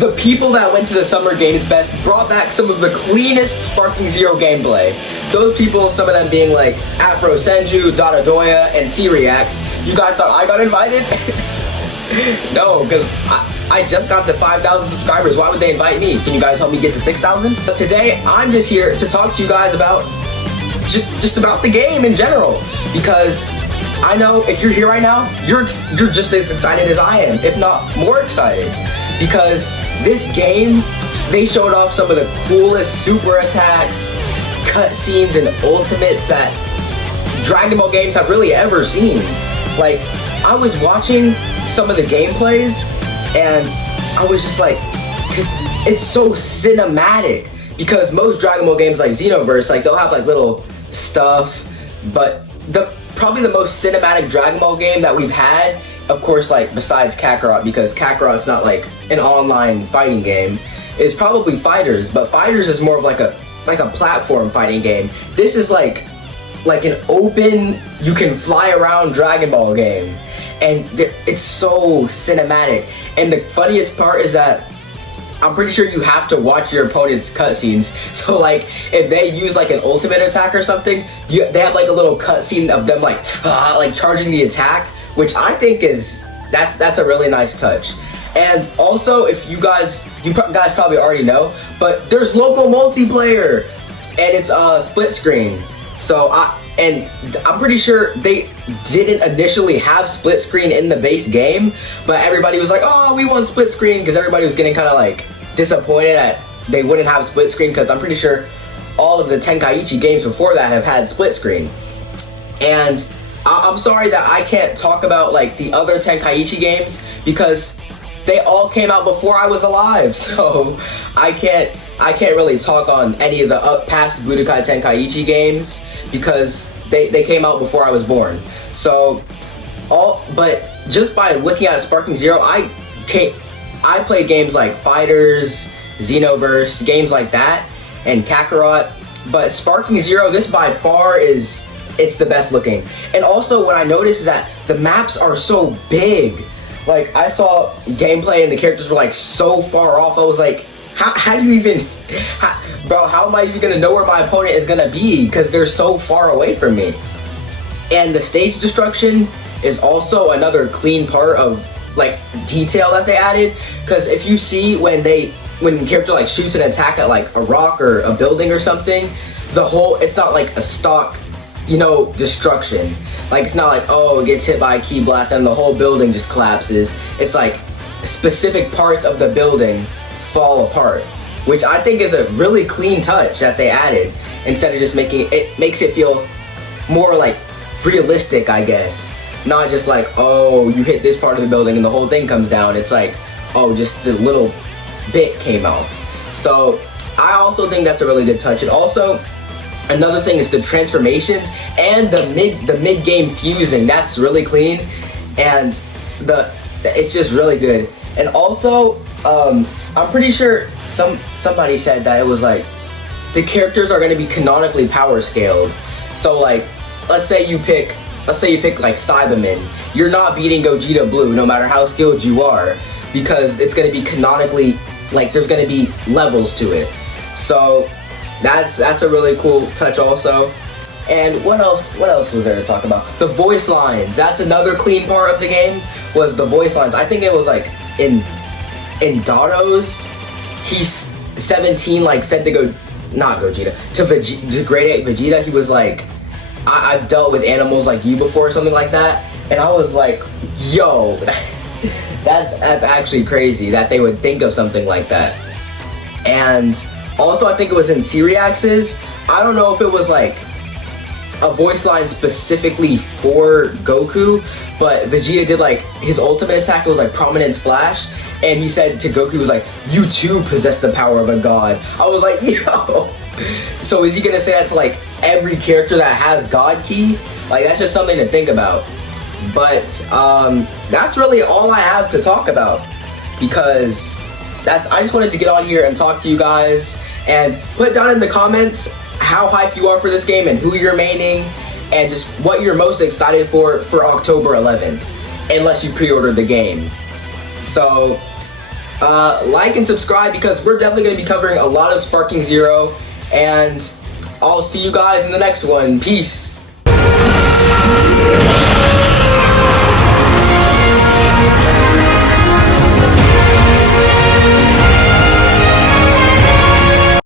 The people that went to the Summer Games Fest brought back some of the cleanest Sparking Zero gameplay. Those people, some of them being like Afro Senju, Dada Doya, and C-Reacts. You guys thought I got invited? No, because I just got to 5,000 subscribers. Why would they invite me? Can you guys help me get to 6,000? But today, I'm just here to talk to you guys about just about the game in general. Because I know if you're here right now, you're just as excited as I am, if not more excited. Because this game, they showed off some of the coolest super attacks, cutscenes, and ultimates that Dragon Ball games have really ever seen. Like, I was watching some of the gameplays, and I was just like, because it's so cinematic. Because most Dragon Ball games like Xenoverse, like they'll have like little stuff, but probably the most cinematic Dragon Ball game that we've had, of course, like besides Kakarot, because Kakarot's not like an online fighting game, is probably Fighters. But Fighters is more of like a platform fighting game. This is like an open, you can fly around Dragon Ball game, and it's so cinematic. And the funniest part is that I'm pretty sure you have to watch your opponent's cutscenes. So like, if they use like an ultimate attack or something, they have like a little cutscene of them like charging the attack, which I think that's a really nice touch. And also, if you guys probably already know, but there's local multiplayer, and it's split screen. So I'm pretty sure they didn't initially have split screen in the base game, but everybody was like, oh, we want split screen, because everybody was getting kind of like disappointed that they wouldn't have split screen, because I'm pretty sure all of the Tenkaichi games before that have had split screen. And I'm sorry that I can't talk about like the other Tenkaichi games, because they all came out before I was alive, so I can't really talk on any of the past Budokai Tenkaichi games, because they came out before I was born. So but just by looking at Sparking Zero, I played games like Fighters, Xenoverse, games like that, and Kakarot. But Sparking Zero, this by far it's the best looking. And also what I noticed is that the maps are so big. Like, I saw gameplay and the characters were like so far off. I was like, how do you even, bro, how am I even gonna know where my opponent is gonna be? Because they're so far away from me. And the stage destruction is also another clean part of like detail that they added. Because if you see when the character like shoots an attack at like a rock or a building or something, it's not like a stock, destruction. Like, it's not like, oh, it gets hit by a ki blast and the whole building just collapses. It's like specific parts of the building fall apart, which I think is a really clean touch that they added, instead of just makes it feel more like realistic, I guess. Not just like, oh, you hit this part of the building and the whole thing comes down. It's like, oh, just the little bit came off. So I also think that's a really good touch. And also, another thing is the transformations and the mid-game fusing. That's really clean, and it's just really good. And also, I'm pretty sure somebody said that it was like the characters are going to be canonically power scaled. So like, let's say you pick like Cyberman. You're not beating Gogeta Blue no matter how skilled you are, because it's going to be canonically, like, there's going to be levels to it. So that's a really cool touch also. And what else was there to talk about? The voice lines. That's another clean part of the game, was the voice lines. I think it was like in Dado's, he's 17, like, said to grade 8 Vegeta, he was like, I've dealt with animals like you before, or something like that. And I was like, yo, that's actually crazy that they would think of something like that. And also, I think it was in C-Reacts. I don't know if it was like a voice line specifically for Goku, but Vegeta did like his ultimate attack. It was like Prominence Flash, and he said to Goku, he was like, you too possess the power of a god. I was like, yo. So is he gonna say that to like every character that has God Ki? Like, that's just something to think about. But that's really all I have to talk about, because I just wanted to get on here and talk to you guys, and put down in the comments how hyped you are for this game and who you're maining, and just what you're most excited for October 11th, unless you pre-ordered the game. So like and subscribe because we're definitely going to be covering a lot of Sparking Zero, and I'll see you guys in the next one. Peace.